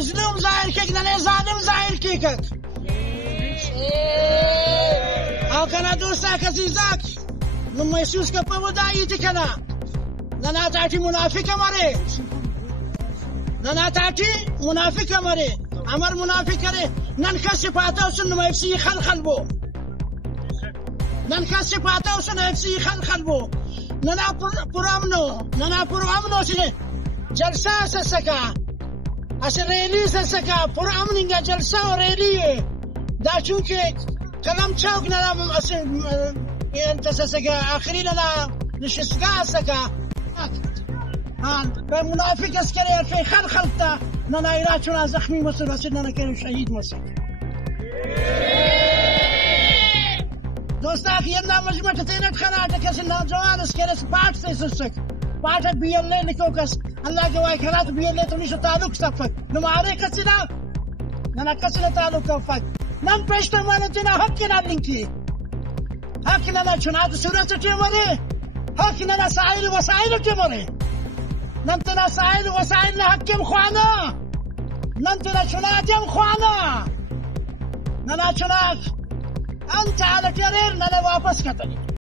مظلوم ظاهر که نه ظالم ظاهر کی کرد او کنه دوستا کزیزاک نو محسوس که په ودایي ته کنه نه تاټي منافق مره نه تاټي منافق مره امر منافق کرے نن کس پاتا سن نو افسی خلخل بو نن کس پاتا سن افسی خلخل بو نه پرامنو سي جلسه سسکا اس ریلی سسکا پرامنګه جلسه او ریلی دا چونکه کلام چوک نه اس انت سسکا اخري لنا نشسکا سکا به منافق اسکری که خلخلتا نه ایران زخمی مسئول است نه که شهید مسئول دوستا که یه مجموعه تینت خناده کسی نوجوان اسکری سپاٹ سے سسک پاٹ بیله نکو کس الله جوای خرات بیله تو نیشو تعلق صفت نماره کسی نه کسی نه تعلق فک نم پشت مانه تینا حق نه لینکی حق نه چنات صورت چه مره حق نه سایر وسایل چه مره نمتنا سایر وسایل نه حکم خوانا نمتنا چناتم خوانا نه چنات انت على كرير نه واپس کتنی